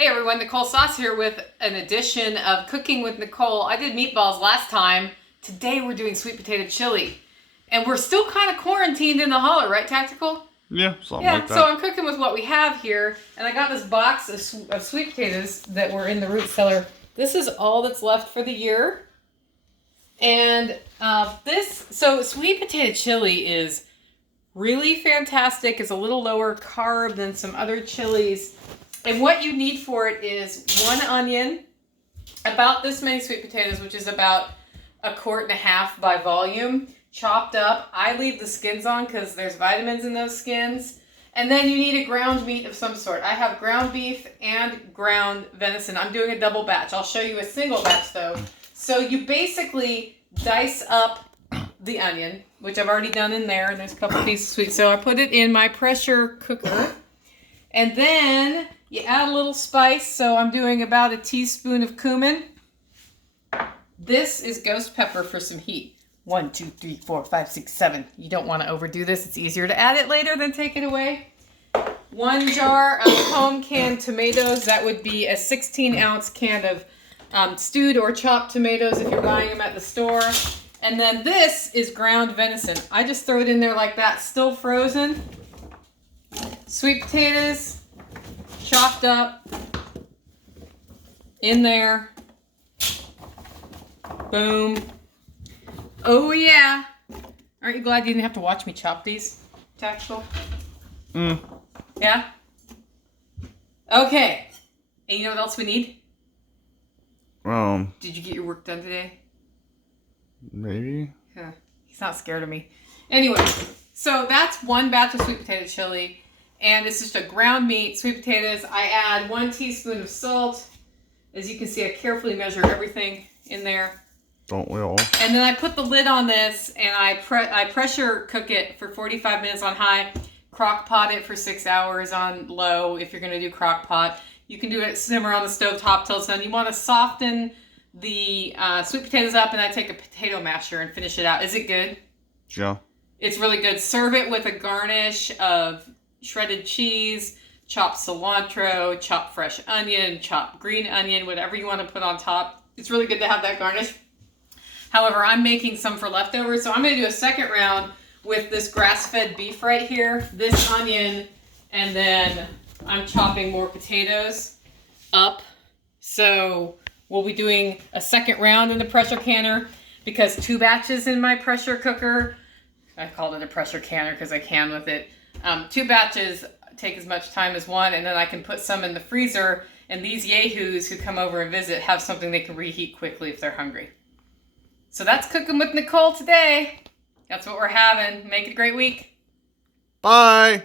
Hey everyone, Nicole Sauce here with an edition of Cooking with Nicole. I did meatballs last time. Today we're doing sweet potato chili. And we're still kind of quarantined in the holler, right, Tactical? Yeah, something like that. So I'm cooking with what we have here. And I got this box of sweet potatoes that were in the root cellar. This is all that's left for the year. And so sweet potato chili is really fantastic. It's a little lower carb than some other chilies. And what you need for it is 1 onion, about this many sweet potatoes, which is about 1.5 quarts by volume, chopped up. I leave the skins on because there's vitamins in those skins. And then you need a ground meat of some sort. I have ground beef and ground venison. I'm doing a double batch. I'll show you a single batch though. So you basically dice up the onion, which I've already done in there, and there's a couple pieces of sweet. So I put it in my pressure cooker. And then you add a little spice, so I'm doing about a teaspoon of cumin. This is ghost pepper for some heat. 1, 2, 3, 4, 5, 6, 7. You don't want to overdo this. It's easier to add it later than take it away. 1 jar of home canned tomatoes. That would be a 16-ounce can of stewed or chopped tomatoes if you're buying them at the store. And then this is ground venison. I just throw it in there like that, still frozen. Sweet potatoes, chopped up, in there. Boom. Oh yeah. Aren't you glad you didn't have to watch me chop these, Tactical? Yeah? Okay. And you know what else we need? Did you get your work done today? Maybe. Huh. He's not scared of me. Anyway, so that's 1 batch of sweet potato chili. And it's just a ground meat, sweet potatoes. I add 1 teaspoon of salt. As you can see, I carefully measure everything in there. Don't we all? And then I put the lid on this and I pressure cook it for 45 minutes on high. Crock pot it for 6 hours on low if you're going to do crock pot. You can do it simmer on the stove top till it's done. You want to soften the sweet potatoes up, and I take a potato masher and finish it out. Is it good? Yeah. It's really good. Serve it with a garnish of shredded cheese, chopped cilantro, chopped fresh onion, chopped green onion, whatever you want to put on top. It's really good to have that garnish. However, I'm making some for leftovers, so I'm going to do a second round with this grass-fed beef right here, this onion, and then I'm chopping more potatoes up. So we'll be doing a second round in the pressure canner because 2 batches in my pressure cooker. I called it a pressure canner because I can with it. 2 batches take as much time as 1, and then I can put some in the freezer, and these yahoos who come over and visit have something they can reheat quickly if they're hungry. So that's Cooking with Nicole today. That's what we're having. Make it a great week. Bye.